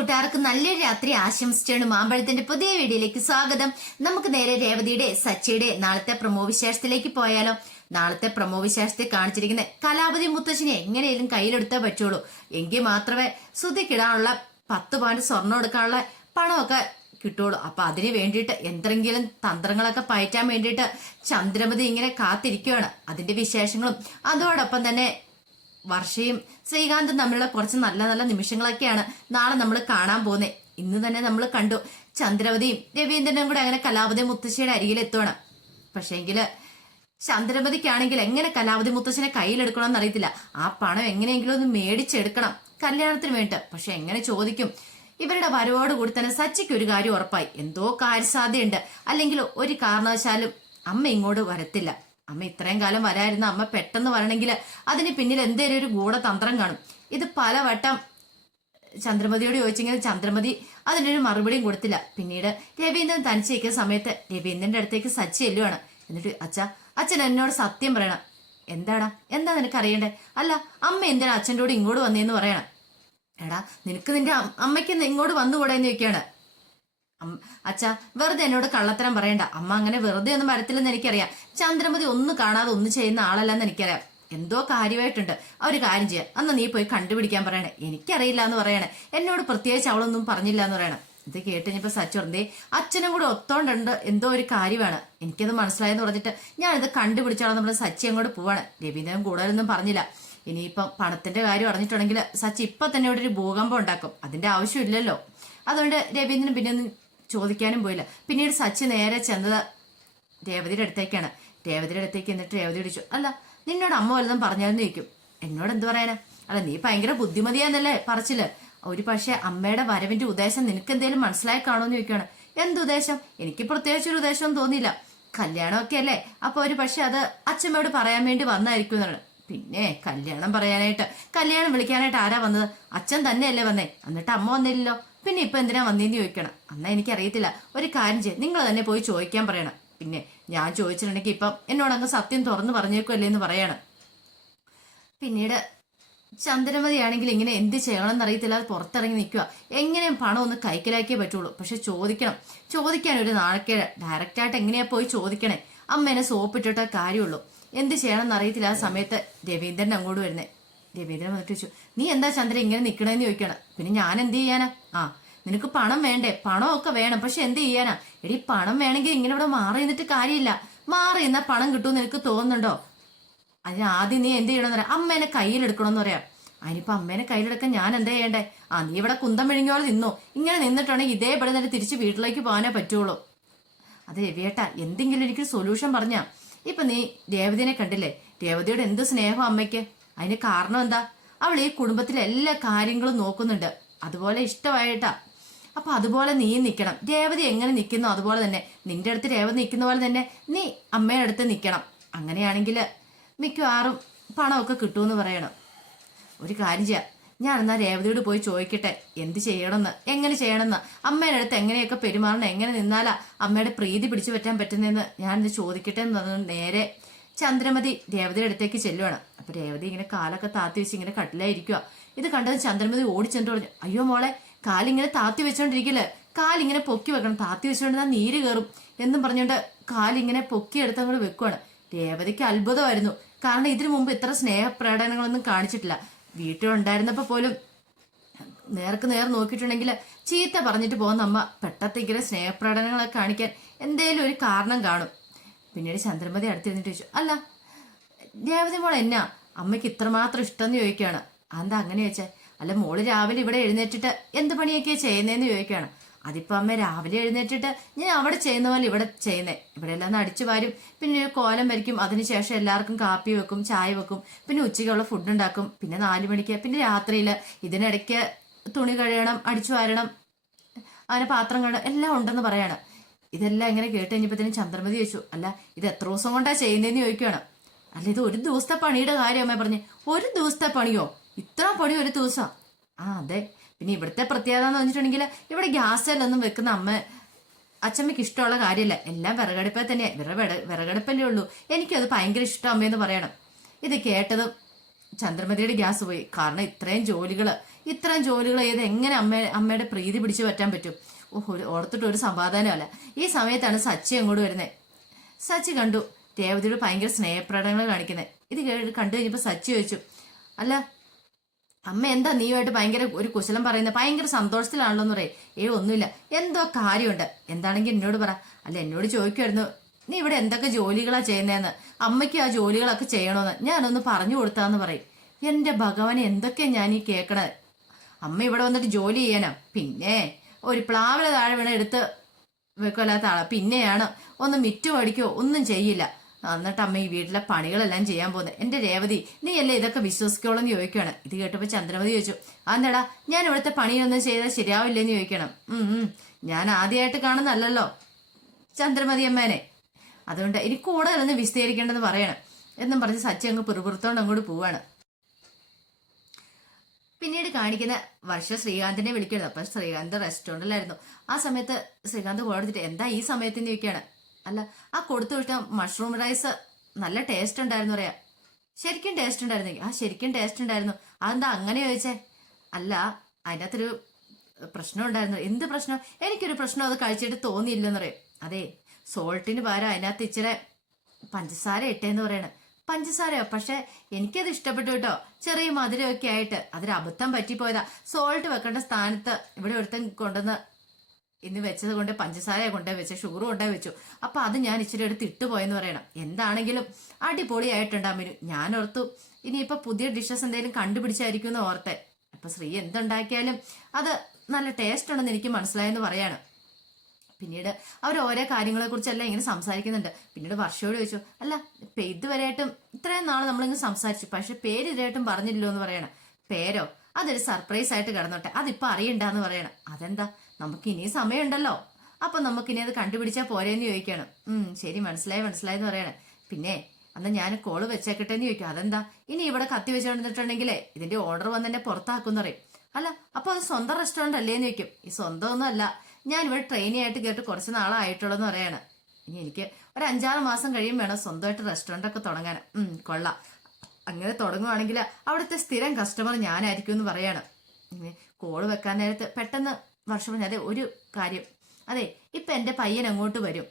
കൂട്ടുകാർക്ക് നല്ലൊരു രാത്രി ആശംസിച്ചാണ് മാമ്പഴത്തിന്റെ പുതിയ വീഡിയോയിലേക്ക് സ്വാഗതം. നമുക്ക് നേരെ രേവതിയുടെ സച്ചിയുടെ നാളത്തെ പ്രമോ വിശേഷത്തിലേക്ക് പോയാലോ. നാളത്തെ പ്രമോ വിശേഷത്തെ കാണിച്ചിരിക്കുന്ന കലാപതി മുത്തശ്ശിനെ എങ്ങനെയും കയ്യിലെടുത്തേ പറ്റുള്ളൂ. എങ്കിൽ മാത്രമേ സുധിക്കിടാനുള്ള 10 പവന്റെ സ്വർണ്ണം എടുക്കാനുള്ള പണമൊക്കെ കിട്ടുള്ളൂ. അപ്പൊ അതിന് വേണ്ടിയിട്ട് എന്തെങ്കിലും തന്ത്രങ്ങളൊക്കെ പയറ്റാൻ വേണ്ടിയിട്ട് ചന്ദ്രമതി ഇങ്ങനെ കാത്തിരിക്കുകയാണ്. അതിന്റെ വിശേഷങ്ങളും അതോടൊപ്പം തന്നെ വർഷയും ശ്രീകാന്തും തമ്മിലുള്ള കുറച്ച് നല്ല നല്ല നിമിഷങ്ങളൊക്കെയാണ് നാളെ നമ്മൾ കാണാൻ പോകുന്നത്. ഇന്ന് തന്നെ നമ്മൾ കണ്ടു ചന്ദ്രമതിയും രവീന്ദ്രനും കൂടെ അങ്ങനെ കലാപതി മുത്തശ്ശിയുടെ അരികിലെത്തുവാണ്. പക്ഷേങ്കില് ചന്ദ്രമതിക്കാണെങ്കിൽ എങ്ങനെ കലാപതി മുത്തശ്ശിനെ കയ്യിലെടുക്കണമെന്ന് അറിയത്തില്ല. ആ പണം എങ്ങനെയെങ്കിലും ഒന്ന് മേടിച്ചെടുക്കണം കല്യാണത്തിന് വേണ്ടിട്ട്. പക്ഷെ എങ്ങനെ ചോദിക്കും? ഇവരുടെ വരവോടുകൂടി തന്നെ സച്ചിക്ക് ഒരു കാര്യം ഉറപ്പായി, എന്തോ കാര്യസാധ്യതയുണ്ട്. അല്ലെങ്കിൽ ഒരു കാരണവശാലും അമ്മ ഇങ്ങോട്ട് വരത്തില്ല. അമ്മ ഇത്രയും കാലം വരായിരുന്ന അമ്മ പെട്ടെന്ന് വരണമെങ്കിൽ അതിന് പിന്നിൽ എന്തേലും ഒരു ഗൂഢതന്ത്രം കാണും. ഇത് പലവട്ടം ചന്ദ്രമതിയോട് ചോദിച്ചെങ്കിൽ ചന്ദ്രമതി അതിനൊരു മറുപടിയും കൊടുത്തില്ല. പിന്നീട് രവീന്ദ്രൻ തനിച്ച് നിൽക്കുന്ന സമയത്ത് രവീന്ദ്രന്റെ അടുത്തേക്ക് സച്ചി ചെല്ലുവാണ്. എന്നിട്ട് അച്ഛൻ എന്നോട് സത്യം പറയണം. എന്താ നിനക്ക് അറിയണ്ടേ? അല്ല അമ്മ എന്തിനാ അച്ഛൻ്റെ കൂടെ ഇങ്ങോട്ട് വന്നേന്ന് പറയണം. എടാ നിനക്ക് നിന്റെ അമ്മയ്ക്ക് ഇങ്ങോട്ട് വന്നുകൂടെ എന്ന് ചോദിക്കുകയാണ്. അച്ഛാ വെറുതെ എന്നോട് കള്ളത്തരം പറയണ്ട. അമ്മ അങ്ങനെ വെറുതെ ഒന്നും വരത്തില്ലെന്ന് എനിക്കറിയാം. ചന്ദ്രമതി ഒന്നും കാണാതെ ഒന്നും ചെയ്യുന്ന ആളല്ലെന്ന് എനിക്കറിയാം. എന്തോ കാര്യമായിട്ടുണ്ട്. ആ ഒരു കാര്യം ചെയ്യാം, അന്ന് നീ പോയി കണ്ടുപിടിക്കാൻ പറയണേ. എനിക്കറിയില്ല എന്ന് പറയണേ. എന്നോട് പ്രത്യേകിച്ച് അവളൊന്നും പറഞ്ഞില്ല എന്ന് പറയണം. ഇത് കേട്ടുകഴിഞ്ഞപ്പോ സച്ചു പറഞ്ഞേ അച്ഛനും കൂടെ ഒത്തോണ്ടുണ്ട്, എന്തോ ഒരു കാര്യമാണ്, എനിക്കത് മനസ്സിലായെന്ന് പറഞ്ഞിട്ട് ഞാനിത് കണ്ടുപിടിച്ചോളാം. നമ്മുടെ സച്ചി അങ്ങോട്ട് പോവാണ്. രവീന്ദ്രൻ കൂടുതലൊന്നും പറഞ്ഞില്ല. ഇനിയിപ്പം പണത്തിന്റെ കാര്യം അറിഞ്ഞിട്ടുണ്ടെങ്കിൽ സച്ചി ഇപ്പൊ തന്നെ ഇവിടെ ഒരു ഭൂകമ്പം ഉണ്ടാക്കും. അതിന്റെ ആവശ്യമില്ലല്ലോ. അതുകൊണ്ട് രവീന്ദ്രൻ പിന്നെ ഒന്നും ചോദിക്കാനും പോയില്ല. പിന്നീട് സച്ചി നേരെ ചെന്നത് രേവതിയുടെ അടുത്തേക്കാണ്. രേവതിയുടെ അടുത്തേക്ക് എന്നിട്ട് രേവതി വിളിച്ചു, അല്ല നിന്നോട് അമ്മ വല്ലതും പറഞ്ഞാലെന്ന് ചോദിക്കും. എന്നോട് എന്ത് പറയാനാ? അല്ല നീ ഭയങ്കര ബുദ്ധിമതിയാന്നല്ലേ പറച്ചില്. ഒരു പക്ഷെ അമ്മയുടെ വരവിന്റെ ഉദ്ദേശം നിനക്ക് എന്തേലും മനസ്സിലായി കാണുമെന്ന് ചോദിക്കുകയാണ്. എന്തുദ്ദേശം? എനിക്ക് പ്രത്യേകിച്ചൊരു ഉദ്ദേശം തോന്നിയില്ല. കല്യാണമൊക്കെ അല്ലേ, അപ്പൊ ഒരു പക്ഷെ അത് അച്ഛമ്മയോട് പറയാൻ വേണ്ടി വന്നായിരിക്കും എന്നാണ്. പിന്നെ കല്യാണം പറയാനായിട്ട് കല്യാണം വിളിക്കാനായിട്ട് ആരാ വന്നത്? അച്ഛൻ തന്നെയല്ലേ വന്നേ. എന്നിട്ട് അമ്മ വന്നില്ലല്ലോ. പിന്നെ ഇപ്പൊ എന്തിനാ വന്നേന്ന് ചോദിക്കണം. എന്നാ എനിക്കറിയത്തില്ല. ഒരു കാര്യം ചെയ്യും, നിങ്ങൾ തന്നെ പോയി ചോദിക്കാൻ പറയണം. പിന്നെ ഞാൻ ചോദിച്ചിട്ടുണ്ടെങ്കിൽ ഇപ്പം എന്നോടങ്ങ് സത്യം തുറന്നു പറഞ്ഞേക്കുമല്ലേ എന്ന് പറയണം. പിന്നീട് ചന്ദ്രമതിയാണെങ്കിൽ ഇങ്ങനെ എന്ത് ചെയ്യണമെന്ന് അറിയത്തില്ല. അത് പുറത്തിറങ്ങി നിൽക്കുക. എങ്ങനെയും പണം ഒന്ന് കൈക്കലാക്കിയേ പറ്റുള്ളൂ. പക്ഷെ ചോദിക്കാൻ ഒരു നാണക്കേട്. ഡയറക്റ്റായിട്ട് എങ്ങനെയാ പോയി ചോദിക്കണേ? അമ്മേനെ സോപ്പിട്ടിട്ടേ കാര്യമുള്ളൂ. എന്ത് ചെയ്യണമെന്ന് അറിയത്തില്ല. ആ സമയത്ത് രവീന്ദ്രൻ അങ്ങോട്ട് വരുന്നേ. രവീന്ദ്രൻ വന്നിട്ട് ചോദിച്ചു, നീ എന്താ ചന്ദ്രൻ ഇങ്ങനെ നിക്കണേന്ന് ചോദിക്കണം. പിന്നെ ഞാൻ എന്ത് ചെയ്യാനാ? നിനക്ക് പണം വേണ്ടേ? പണമൊക്കെ വേണം, പക്ഷെ എന്ത് ചെയ്യാനാ? എടി പണം വേണമെങ്കിൽ ഇങ്ങനെ ഇവിടെ മാറി നിന്നിട്ട് കാര്യമില്ല. മാറി നിന്നാ പണം കിട്ടുമെന്ന് നിനക്ക് തോന്നുന്നുണ്ടോ? അതിന് ആദ്യം നീ എന്ത് ചെയ്യണമെന്ന് പറയാം, അമ്മേനെ കയ്യിലെടുക്കണമെന്ന് പറയാം. അതിനിപ്പോ അമ്മേനെ കയ്യിലെടുക്കാൻ ഞാൻ എന്താ ചെയ്യണ്ടേ? നീ ഇവിടെ കുന്തം വിഴുങ്ങിയോളം നിന്നോ. ഇങ്ങനെ നിന്നിട്ടുണ്ടെങ്കിൽ ഇതേപോലെ തന്നെ തിരിച്ച് വീട്ടിലേക്ക് പോകാനേ പറ്റുള്ളൂ. അത് രവിയേട്ടാ എന്തെങ്കിലും എനിക്കൊരു സൊല്യൂഷൻ പറഞ്ഞാ. ഇപ്പൊ നീ രേവതിനെ കണ്ടില്ലേ? രേവതിയോട് എന്ത് സ്നേഹം അമ്മയ്ക്ക്. അതിന് കാരണം എന്താ? അവൾ ഈ കുടുംബത്തിലെ എല്ലാ കാര്യങ്ങളും നോക്കുന്നുണ്ട്. അതുപോലെ ഇഷ്ടമായിട്ടാ. അപ്പൊ അതുപോലെ നീ നിൽക്കണം. രേവതി എങ്ങനെ നിൽക്കുന്നോ അതുപോലെ തന്നെ നിന്റെ അടുത്ത് രേവതി നിൽക്കുന്ന പോലെ തന്നെ നീ അമ്മയുടെ അടുത്ത് നിൽക്കണം. അങ്ങനെയാണെങ്കിൽ മിക്കവാറും പണമൊക്കെ കിട്ടുമെന്ന് പറയണം. ഒരു കാര്യം ചെയ്യാം, ഞാൻ എന്നാ രേവതിയോട് പോയി ചോദിക്കട്ടെ എന്ത് ചെയ്യണമെന്ന്, എങ്ങനെ ചെയ്യണമെന്ന്, അമ്മയുടെ അടുത്ത് എങ്ങനെയൊക്കെ പെരുമാറണം, എങ്ങനെ നിന്നാലാ അമ്മയുടെ പ്രീതി പിടിച്ചു പറ്റാൻ പറ്റുന്നതെന്ന് ഞാനിത് ചോദിക്കട്ടെ എന്ന് പറഞ്ഞു നേരെ ചന്ദ്രമതി രേവതിയുടെ അടുത്തേക്ക് ചെല്ലുവാണ്. അപ്പൊ രേവതി ഇങ്ങനെ കാലൊക്കെ താത്തി വെച്ച് ഇങ്ങനെ കട്ടിലായിരിക്കുക. ഇത് കണ്ടത് ചന്ദ്രമതി ഓടിച്ചെன்று പറഞ്ഞു, അയ്യോ മോളെ കാലിങ്ങനെ താത്തി വെച്ചോണ്ടിരിക്കില്ല, കാലിങ്ങനെ പൊക്കി വെക്കണം, താത്തി വെച്ചോണ്ടിരുന്നാൽ നീര് കയറും എന്നും പറഞ്ഞുകൊണ്ട് കാലിങ്ങനെ പൊക്കി എടുത്തങ്ങോട്ട് വെക്കുവാണ്. രേവതിക്ക് അത്ഭുതമായിരുന്നു. കാരണം ഇതിനു മുമ്പ് ഇത്ര സ്നേഹപ്രകടനങ്ങളൊന്നും കാണിച്ചിട്ടില്ല. വീട്ടിലുണ്ടായിരുന്നപ്പോ പോലും നേർക്ക് നേർ നോക്കിയിട്ടുണ്ടെങ്കിൽ ചീത്ത പറഞ്ഞിട്ട് പോകുന്ന അമ്മ പെട്ടത്തിങ്ങനെ സ്നേഹപ്രകടനങ്ങളൊക്കെ കാണിക്കാൻ എന്തേലും ഒരു കാരണം കാണും. പിന്നീട് ചന്ദ്രമതി അടുത്തിരുന്നിട്ട് ചോദിച്ചു, അല്ല രേവതി മോൾ എന്നാ അമ്മയ്ക്ക് ഇത്രമാത്രം ഇഷ്ടം എന്ന് ചോദിക്കുകയാണ്. അതെന്താ അങ്ങനെ ചോദിച്ചേ? അല്ല മോള് രാവിലെ ഇവിടെ എഴുന്നേറ്റിട്ട് എന്ത് പണിയൊക്കെയാ ചെയ്യുന്നതെന്ന് ചോദിക്കുകയാണ്. അതിപ്പോ അമ്മ രാവിലെ എഴുന്നേറ്റിട്ട് ഞാൻ അവിടെ ചെയ്യുന്ന പോലെ ഇവിടെ ചെയ്യുന്നേ. ഇവിടെ എല്ലാം അടിച്ചു വാരും, പിന്നെ ഒരു കോലം വരയ്ക്കും, അതിനുശേഷം എല്ലാവർക്കും കാപ്പി വെക്കും, ചായ വെക്കും, പിന്നെ ഉച്ചയ്ക്കുള്ള ഫുഡ് ഉണ്ടാക്കും, പിന്നെ 4 മണിക്ക്, പിന്നെ രാത്രിയിൽ ഇതിനിടയ്ക്ക് തുണി കഴുകണം, അടിച്ചു വാരണം, അങ്ങനെ പാത്രം കഴുകണം, എല്ലാം ഉണ്ടെന്ന് പറയാണ്. ഇതെല്ലാം ഇങ്ങനെ കേട്ട് കഴിഞ്ഞപ്പോഴത്തേനും ചന്ദ്രമതി ചോദിച്ചു, അല്ല ഇത് എത്ര ദിവസം കൊണ്ടാ ചെയ്യുന്നതെന്ന് ചോദിക്കുകയാണ്. അല്ല ഇത് ഒരു ദിവസത്തെ പണിയുടെ കാര്യം അമ്മ പറഞ്ഞു. ഒരു ദിവസത്തെ പണിയോ? ഇത്ര പണി ഒരു ദിവസം? അതെ. പിന്നെ ഇവിടുത്തെ പ്രത്യേകത എന്ന് വെച്ചിട്ടുണ്ടെങ്കിൽ ഇവിടെ ഗ്യാസിലൊന്നും വെക്കുന്ന അച്ഛമ്മയ്ക്ക് ഇഷ്ടമുള്ള കാര്യമല്ല, എല്ലാം വിറകടുപ്പേ തന്നെയാ. വിറകടുപ്പല്ലേ ഉള്ളൂ. എനിക്കത് ഭയങ്കര ഇഷ്ടം അമ്മയെന്ന് പറയണം. ഇത് കേട്ടതും ചന്ദ്രമതിയുടെ ഗ്യാസ് പോയി. കാരണം ഇത്രയും ജോലികള് ഇത്രയും ജോലികൾ ചെയ്ത് എങ്ങനെ അമ്മയുടെ പ്രീതി പിടിച്ചു പറ്റാൻ പറ്റും? ഓഹ്, ഓർത്തിട്ട് ഒരു സമാധാനമല്ല. ഈ സമയത്താണ് സച്ചി അങ്ങോട്ട് വരുന്നത്. സച്ചി കണ്ടു രേവതിയോട് ഭയങ്കര സ്നേഹപ്രകടനങ്ങൾ കാണിക്കുന്നത്. ഇത് കണ്ടു കഴിഞ്ഞപ്പോൾ സച്ചി ചോദിച്ചു, അല്ല അമ്മ എന്താ നീയുമായിട്ട് ഭയങ്കര ഒരു കുശലം പറയുന്നത്? ഭയങ്കര സന്തോഷത്തിലാണല്ലോ എന്ന് പറയും. ഒന്നുമില്ല, എന്തോ കാര്യമുണ്ട്. എന്താണെങ്കിൽ എന്നോട് പറ. അല്ല, എന്നോട് ചോദിക്കുമായിരുന്നു നീ ഇവിടെ എന്തൊക്കെ ജോലികളാ ചെയ്യുന്നതെന്ന്, അമ്മയ്ക്ക് ആ ജോലികളൊക്കെ ചെയ്യണമെന്ന് ഞാനൊന്ന് പറഞ്ഞു കൊടുത്താന്ന് പറയും. എന്റെ ഭഗവാനെ, എന്തൊക്കെയാ ഞാൻ ഈ കേൾക്കണത്? അമ്മ ഇവിടെ വന്നിട്ട് ജോലി ചെയ്യാനാ? പിന്നെ ഒരു പ്ലാവില താഴെ വീണ എടുത്ത് വെക്കല്ലാത്ത ആളാ. പിന്നെയാണ് ഒന്ന് മിറ്റു അടിക്കോ ഒന്നും ചെയ്യില്ല. എന്നിട്ട് അമ്മ ഈ വീട്ടിലെ പണികളെല്ലാം ചെയ്യാൻ പോകുന്നത്. എന്റെ രേവതി, നീ അല്ലേ ഇതൊക്കെ വിശ്വസിക്കോളെന്ന് ചോദിക്കുകയാണ്. ഇത് കേട്ടപ്പോ ചന്ദ്രമതി ചോദിച്ചു, അതെന്താടാ ഞാൻ ഇവിടുത്തെ പണിയൊന്നും ചെയ്താൽ ശരിയാവില്ലെന്ന് ചോദിക്കണം. ഞാൻ ആദ്യമായിട്ട് കാണുന്നല്ലോ ചന്ദ്രമതി അമ്മേനെ, അതുകൊണ്ട് എനിക്ക് കൂടുതലൊന്ന് വിസ്തീരിക്കേണ്ടെന്ന് പറയണം എന്നും പറഞ്ഞ് സച്ചി അങ്ങ് പിറുപിറുത്തോണ്ട് അങ്ങോട്ട് പോവാണ്. പിന്നീട് കാണിക്കുന്ന വർഷ ശ്രീകാന്തിനെ വിളിക്കുന്നത്. അപ്പൊ ശ്രീകാന്ത് റെസ്റ്റോറൻറ്റിലായിരുന്നു. ആ സമയത്ത് ശ്രീകാന്ത് കൊടുത്തിട്ട് എന്താ ഈ സമയത്തിന് ചോദിക്കുകയാണ്. അല്ല, ആ കൊടുത്തു വിട്ട മഷ്റൂം റൈസ് നല്ല ടേസ്റ്റ് ഉണ്ടായിരുന്നു പറയാ. ശരിക്കും ടേസ്റ്റ് ഉണ്ടായിരുന്നു? ആ ശരിക്കും ടേസ്റ്റ് ഉണ്ടായിരുന്നു. അതെന്താ അങ്ങനെ ചോദിച്ചേ? അല്ല, അതിനകത്തൊരു പ്രശ്നം ഉണ്ടായിരുന്നു. എന്ത് പ്രശ്നം? എനിക്കൊരു പ്രശ്നം അത് കഴിച്ചിട്ട് തോന്നിയില്ലെന്ന് പറയും. അതെ, സോൾട്ടിന് പകരം അതിനകത്ത് ഇച്ചിരി പഞ്ചസാര ഇട്ടേന്ന് പറയണേ. പഞ്ചസാരയോ? പക്ഷെ എനിക്കത് ഇഷ്ടപ്പെട്ടു കേട്ടോ, ചെറിയ മധുരമൊക്കെ ആയിട്ട്. അതൊരു അബദ്ധം പറ്റിപ്പോയതാ. സോൾട്ട് വെക്കേണ്ട സ്ഥാനത്ത് ഇവിടെ ഒരുത്തൻ കൊണ്ടുവന്ന് ഇന്ന് വെച്ചത് കൊണ്ട് പഞ്ചസാര കൊണ്ടേ വെച്ചു, ഷുഗർ കൊണ്ടേ വെച്ചു. അപ്പൊ അത് ഞാൻ ഇച്ചിരി എടുത്ത് ഇട്ടുപോയെന്ന് പറയണം. എന്താണെങ്കിലും അടിപൊളിയായിട്ടുണ്ടാ മെനു. ഞാൻ ഓർത്തു ഇനിയിപ്പൊ പുതിയ ഡിഷസ് എന്തെങ്കിലും കണ്ടുപിടിച്ചായിരിക്കും എന്ന് ഓർത്തെ. അപ്പൊ ശ്രീ എന്തുണ്ടാക്കിയാലും അത് നല്ല ടേസ്റ്റ് ഉണ്ടെന്ന് എനിക്ക് മനസ്സിലായെന്ന് പറയാണ്. പിന്നീട് അവർ ഓരോ കാര്യങ്ങളെ കുറിച്ചെല്ലാം ഇങ്ങനെ സംസാരിക്കുന്നുണ്ട്. പിന്നീട് വർഷയോട് ചോദിച്ചു, അല്ല ഇതുവരെയായിട്ടും ഇത്രയും നാളെ നമ്മളിങ്ങനെ സംസാരിച്ചു, പക്ഷെ പേര് ഇതുവരെയായിട്ടും പറഞ്ഞില്ലല്ലോ എന്ന് പറയണം. പേരോ? അതൊരു സർപ്രൈസ് ആയിട്ട് കിടന്നോട്ടെ, അതിപ്പോ അറിയണ്ടെന്ന് പറയണം. അതെന്താ? നമുക്ക് ഇനി സമയമുണ്ടല്ലോ, അപ്പൊ നമുക്കിനി അത് കണ്ടുപിടിച്ചാൽ പോരേന്ന് ചോദിക്കണം. ശരി, മനസ്സിലായെന്ന് പറയണേ. പിന്നെ അന്ന് ഞാൻ കോള് വെച്ചേക്കട്ടെ എന്ന് ചോദിക്കും. അതെന്താ? ഇനി ഇവിടെ കത്തി വെച്ചോണ്ടിട്ടുണ്ടെങ്കിലേ ഇതിന്റെ ഓർഡർ വന്ന് എന്നെ പുറത്താക്കുമെന്ന് പറയും. അല്ല, അപ്പൊ അത് സ്വന്തം റെസ്റ്റോറന്റ് അല്ലേന്ന് ചോദിക്കും. ഈ സ്വന്തമൊന്നും അല്ല, ഞാൻ ഇവിടെ ട്രെയിനിയായിട്ട് കേട്ട് കുറച്ച് നാളായിട്ടുള്ളൂന്ന് പറയാണ്. ഇനി എനിക്ക് ഒരു 5-6 മാസം കഴിയും വേണം സ്വന്തമായിട്ട് റെസ്റ്റോറന്റ് ഒക്കെ തുടങ്ങാൻ. കൊള്ളാം, അങ്ങനെ തുടങ്ങുവാണെങ്കിൽ അവിടുത്തെ സ്ഥിരം കസ്റ്റമർ ഞാനായിരിക്കും എന്ന് പറയാണ്. കോള് വെക്കാൻ നേരത്ത് പെട്ടെന്ന് വർഷം പറഞ്ഞ, അതെ ഒരു കാര്യം, അതെ ഇപ്പൊ എന്റെ പയ്യൻ അങ്ങോട്ട് വരും,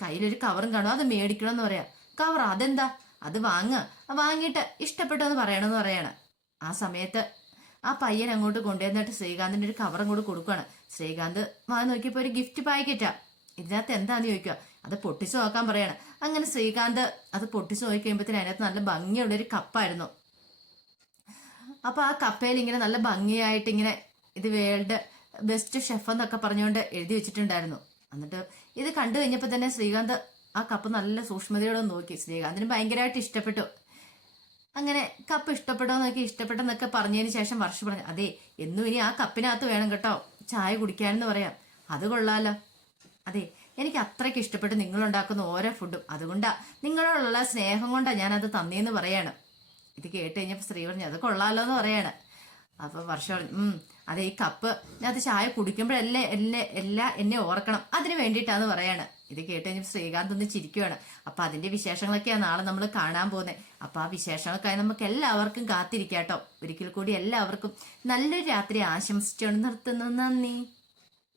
കയ്യിലൊരു കവറും കാണും, അത് മേടിക്കണം എന്ന് പറയാ. കവർ? അതെന്താ? അത് വാങ്ങിയിട്ട് ഇഷ്ടപ്പെട്ടെന്ന് പറയണമെന്ന് പറയാണ്. ആ സമയത്ത് ആ പയ്യൻ അങ്ങോട്ട് കൊണ്ടുവന്നിട്ട് ശ്രീകാന്തിന്റെ ഒരു കവർ അങ്ങോട്ട് കൊടുക്കുകയാണ്. ശ്രീകാന്ത് നോക്കിയപ്പോ ഒരു ഗിഫ്റ്റ് പാക്കറ്റാ. ഇതിനകത്ത് എന്താന്ന് ചോദിക്കുക. അത് പൊട്ടിച്ചു നോക്കാൻ പറയാണ്. അങ്ങനെ ശ്രീകാന്ത് അത് പൊട്ടിച്ചു നോക്കി കഴിയുമ്പോഴത്തേന് അതിനകത്ത് നല്ല ഭംഗിയുള്ള ഒരു കപ്പായിരുന്നു. അപ്പൊ ആ കപ്പയിൽ ഇങ്ങനെ നല്ല ഭംഗിയായിട്ട് ഇങ്ങനെ ഇത് വേൾഡ് ബെസ്റ്റ് ഷെഫ് എന്നൊക്കെ പറഞ്ഞുകൊണ്ട് എഴുതി വെച്ചിട്ടുണ്ടായിരുന്നു. എന്നിട്ട് ഇത് കണ്ടു കഴിഞ്ഞപ്പോ തന്നെ ശ്രീകാന്ത് ആ കപ്പ് നല്ല സൂക്ഷ്മതയോടെ നോക്കി. ശ്രീകാന്തിന് ഭയങ്കരമായിട്ട് ഇഷ്ടപ്പെട്ടു. അങ്ങനെ കപ്പ് ഇഷ്ടപ്പെട്ടോ നോക്കി. ഇഷ്ടപ്പെട്ടെന്നൊക്കെ പറഞ്ഞതിന് ശേഷം വർഷ പറഞ്ഞു, അതെ എന്നും ഇനി ആ കപ്പിനകത്ത് വേണം കേട്ടോ ചായ കുടിക്കാനെന്ന് പറയാം. അത് കൊള്ളാലോ. അതെ, എനിക്ക് അത്രയ്ക്ക് ഇഷ്ടപ്പെട്ടു നിങ്ങളുണ്ടാക്കുന്ന ഓരോ ഫുഡും. അതുകൊണ്ടാ, നിങ്ങളോടുള്ള സ്നേഹം കൊണ്ടാ ഞാനത് തന്നേന്ന് പറയാണ്. ഇത് കേട്ട് കഴിഞ്ഞപ്പോൾ സ്ത്രീ പറഞ്ഞു, അത് കൊള്ളാലോ എന്ന് പറയാണ്. അപ്പൊ വർഷ പറഞ്ഞു, അതെ ഈ കപ്പ് അത് ചായ കുടിക്കുമ്പോഴല്ലേ എന്നെ ഓർക്കണം, അതിന് വേണ്ടിയിട്ടാന്ന് പറയാണ്. ഇത് കേട്ട് കഴിഞ്ഞപ്പോൾ ശ്രീകാന്ത് ഒന്ന് ചിരിക്കുവാണ്. അപ്പൊ അതിന്റെ വിശേഷങ്ങളൊക്കെയാണ് നാളെ നമ്മൾ കാണാൻ പോകുന്നത്. അപ്പൊ ആ വിശേഷങ്ങൾക്കായി നമുക്ക് എല്ലാവർക്കും കാത്തിരിക്കാട്ടോ. ഒരിക്കൽ കൂടി എല്ലാവർക്കും നല്ലൊരു രാത്രി ആശംസിച്ചുകൊണ്ട് നിർത്തുന്നു. നന്ദി.